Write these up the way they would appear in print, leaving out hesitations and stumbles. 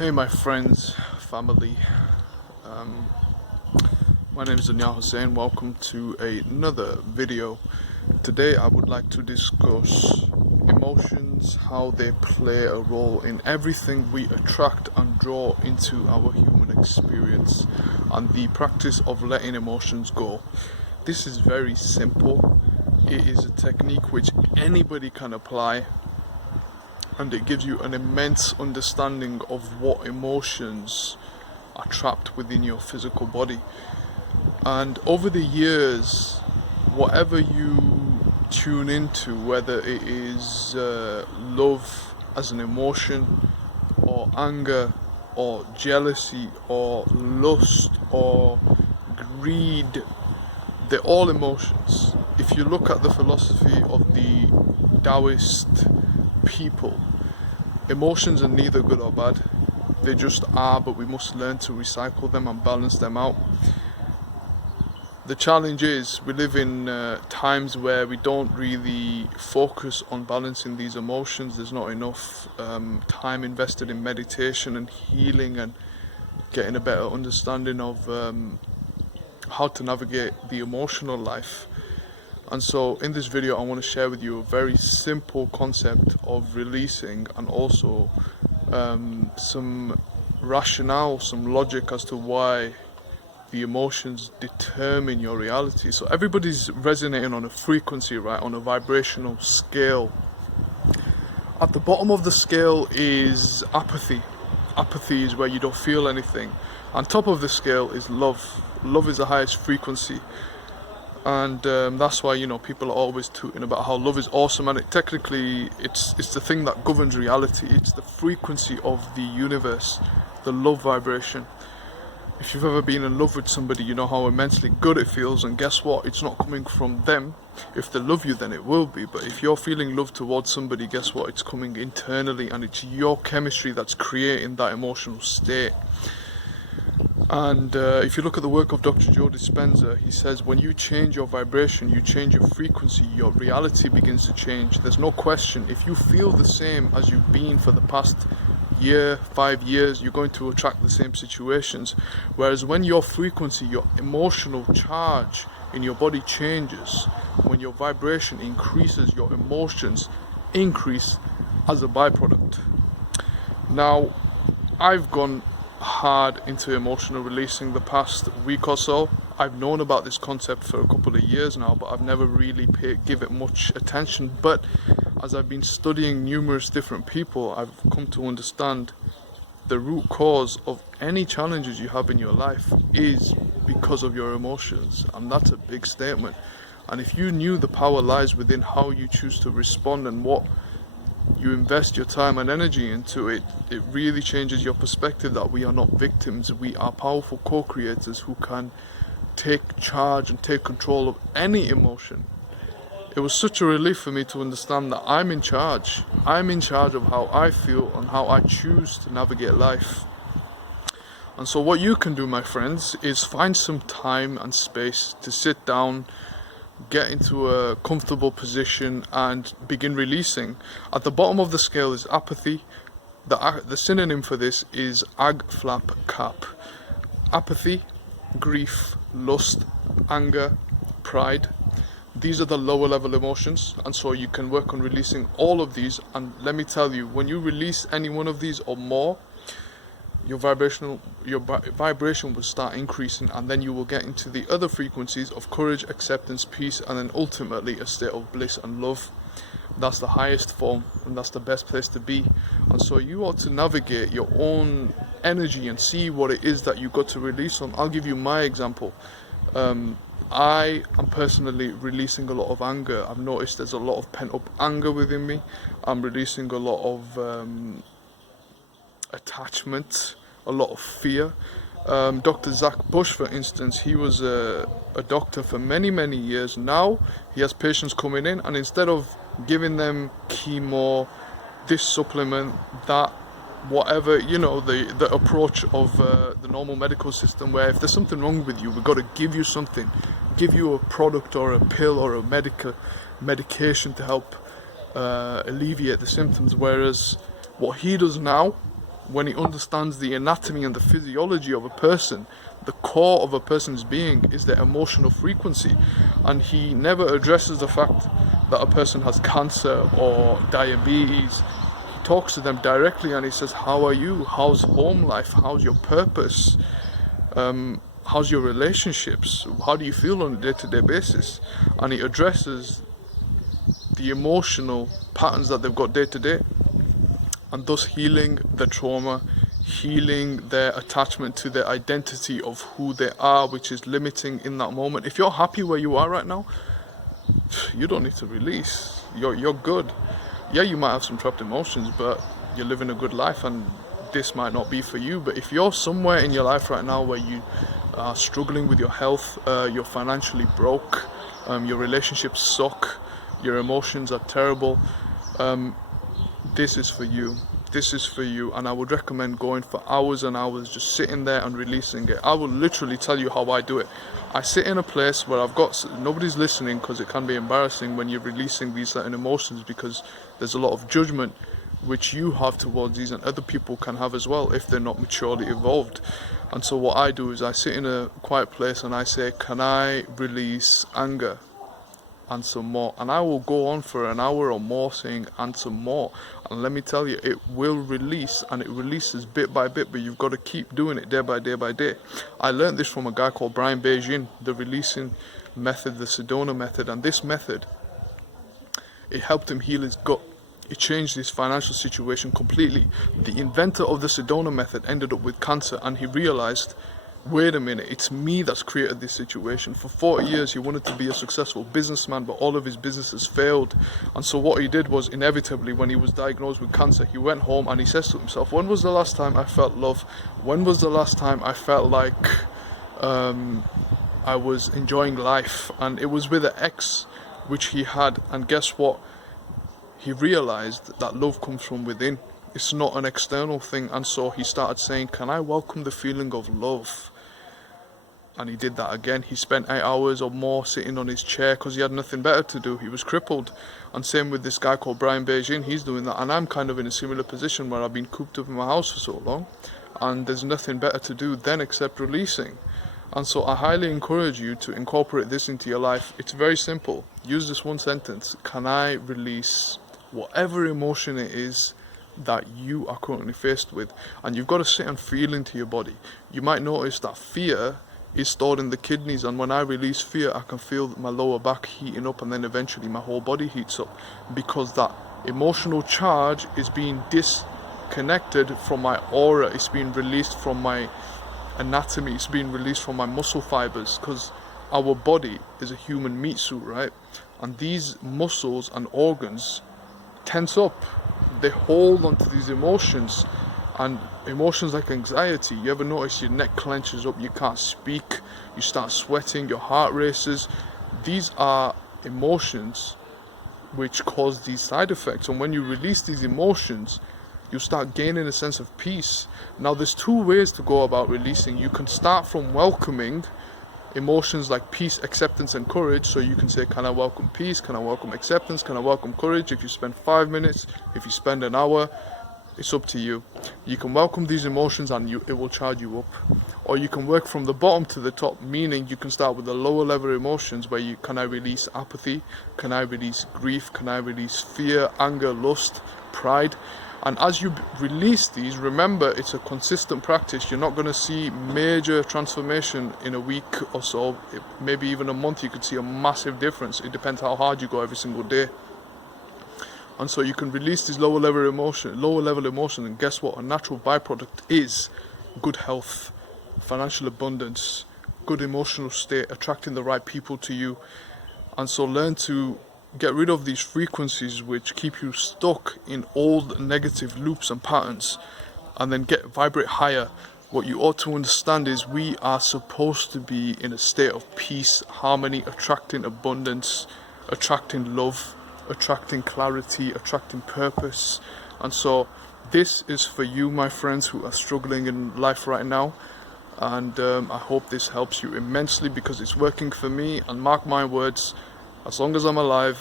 Hey my friends, family, my name is Anya Hussein. Welcome to another video. Today I would like to discuss emotions, how they play a role in everything we attract and draw into our human experience, and the practice of letting emotions go. This is very simple. It is a technique which anybody can apply, and it gives you an immense understanding of what emotions are trapped within your physical body. And over the years, whatever you tune into, whether it is love as an emotion, or anger, or jealousy, or lust, or greed, they're all emotions. If you look at the philosophy of the Taoist people, emotions are neither good or bad. They just are, but we must learn to recycle them and balance them out. The challenge is we live in times where we don't really focus on balancing these emotions. There's not enough time invested in meditation and healing and getting a better understanding of how to navigate the emotional life. And so in this video I want to share with you a very simple concept of releasing, and also some rationale, some logic as to why the emotions determine your reality. So everybody's resonating on a frequency, right, on a vibrational scale. At the bottom of the scale is apathy. Apathy is where you don't feel anything. On top of the scale is love. Love is the highest frequency. And that's why, people are always tooting about how love is awesome, and it's the thing that governs reality. It's the frequency of the universe, the love vibration. If you've ever been in love with somebody, you know how immensely good it feels, and guess what? It's not coming from them. If they love you, then it will be. But if you're feeling love towards somebody, guess what? It's coming internally, and it's your chemistry that's creating that emotional state. And if you look at the work of Dr. Joe Dispenza, he says when you change your vibration, you change your frequency, your reality begins to change. There's no question. If you feel the same as you've been for the past year, 5 years, you're going to attract the same situations. Whereas when your frequency, your emotional charge in your body changes, when your vibration increases, your emotions increase as a byproduct. Now, I've gone hard into emotional releasing the past week or so. I've known about this concept for a couple of years now, but I've never really give it much attention. But as I've been studying numerous different people, I've come to understand the root cause of any challenges you have in your life is because of your emotions, and that's a big statement. And if you knew the power lies within how you choose to respond and what you invest your time and energy into it, it really changes your perspective that we are not victims. We are powerful co-creators who can take charge and take control of any emotion. It was such a relief for me to understand that I'm in charge. I'm in charge of how I feel and how I choose to navigate life. And so what you can do, my friends, is find some time and space to sit down, get into a comfortable position and begin releasing. At the bottom of the scale is apathy. The synonym for this is AGFLAP. Apathy, grief, lust, anger, pride. These are the lower level emotions, and so you can work on releasing all of these. And let me tell you, when you release any one of these or more, your vibration will start increasing, and then you will get into the other frequencies of courage, acceptance, peace, and then ultimately a state of bliss and love. That's the highest form, and that's the best place to be. And so you ought to navigate your own energy and see what it is that you got to release on. I'll give you my example. I am personally releasing a lot of anger. I've noticed there's a lot of pent-up anger within me. I'm releasing a lot of attachment, a lot of fear. Dr. Zach Bush, for instance, he was a doctor for many years. Now he has patients coming in, and instead of giving them chemo, this supplement, that, whatever, the approach of the normal medical system, where if there's something wrong with you, we've got to give you something, give you a product or a pill or a medication to help alleviate the symptoms. Whereas what he does now when he understands the anatomy and the physiology of a person. The core of a person's being is their emotional frequency, and he never addresses the fact that a person has cancer or diabetes. He talks to them directly and he says, how are you? How's home life? How's your purpose? How's your relationships? How do you feel on a day-to-day basis? And he addresses the emotional patterns that they've got day to day, and thus healing their trauma, healing their attachment to their identity of who they are, which is limiting in that moment. If you're happy where you are right now, you don't need to release. You're good. Yeah, you might have some trapped emotions, but you're living a good life, and this might not be for you. But if you're somewhere in your life right now where you are struggling with your health, you're financially broke, your relationships suck, your emotions are terrible, this is for you. This is for you, and I would recommend going for hours and hours, just sitting there and releasing it. I will literally tell you how I do it. I sit in a place where I've got nobody's listening, because it can be embarrassing when you're releasing these certain emotions, because there's a lot of judgment which you have towards these, and other people can have as well if they're not maturely evolved. And so what I do is I sit in a quiet place and I say, can I release anger? And some more, and I will go on for an hour or more saying and some more, and let me tell you, it will release, and it releases bit by bit, but you've got to keep doing it day by day by day. I learned this from a guy called Brian Beijing, the releasing method, the Sedona method, and this method, it helped him heal his gut. It changed his financial situation completely. The inventor of the Sedona method ended up with cancer, and he realized, wait a minute, it's me that's created this situation. For 40 years he wanted to be a successful businessman, but all of his businesses failed. And so what he did was, inevitably, when he was diagnosed with cancer, he went home and he says to himself, when was the last time I felt love? When was the last time I felt like I was enjoying life? And it was with an ex which he had, and guess what? He realized that love comes from within. It's not an external thing. And so he started saying, can I welcome the feeling of love? And he did that again. He spent 8 hours or more sitting on his chair because he had nothing better to do. He was crippled. And same with this guy called Brian Beijing. He's doing that. And I'm kind of in a similar position where I've been cooped up in my house for so long, and there's nothing better to do then except releasing. And so I highly encourage you to incorporate this into your life. It's very simple. Use this one sentence. Can I release whatever emotion it is that you are currently faced with? And you've got to sit and feel into your body. You might notice that fear is stored in the kidneys, and when I release fear, I can feel my lower back heating up, and then eventually my whole body heats up, because that emotional charge is being disconnected from my aura. It's being released from my anatomy. It's being released from my muscle fibers, because our body is a human meat suit, right? And these muscles and organs tense up. They hold onto these emotions, and emotions like anxiety. You ever notice your neck clenches up, you can't speak, you start sweating, your heart races? These are emotions which cause these side effects. And when you release these emotions, you start gaining a sense of peace. Now there's two ways to go about releasing. You can start from welcoming emotions like peace, acceptance and courage. So you can say, can I welcome peace? Can I welcome acceptance? Can I welcome courage? If you spend 5 minutes, if you spend an hour, it's up to you. You can welcome these emotions and it will charge you up. Or you can work from the bottom to the top, meaning you can start with the lower level emotions where can I release apathy? Can I release grief? Can I release fear, anger, lust, pride? And as you release these, remember, it's a consistent practice. You're not going to see major transformation in a week or so. Maybe even a month, you could see a massive difference. It depends how hard you go every single day. And so you can release these lower level emotions, and guess what? A natural byproduct is good health, financial abundance, good emotional state, attracting the right people to you. And so learn to get rid of these frequencies which keep you stuck in old negative loops and patterns, and then vibrate higher. What you ought to understand is we are supposed to be in a state of peace, harmony, attracting abundance, attracting love, attracting clarity, attracting purpose. And so this is for you, my friends, who are struggling in life right now. And I hope this helps you immensely, because it's working for me. And mark my words, as long as I'm alive,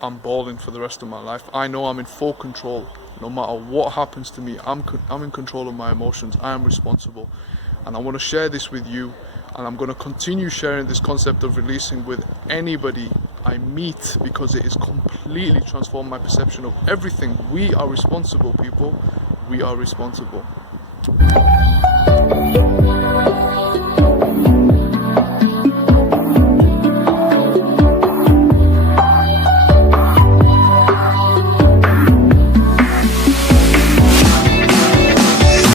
I'm balling for the rest of my life. I know I'm in full control. No matter what happens to me, I'm in control of my emotions. I am responsible. And I want to share this with you, and I'm going to continue sharing this concept of releasing with anybody I meet, because it has completely transformed my perception of everything. We are responsible, people. We are responsible.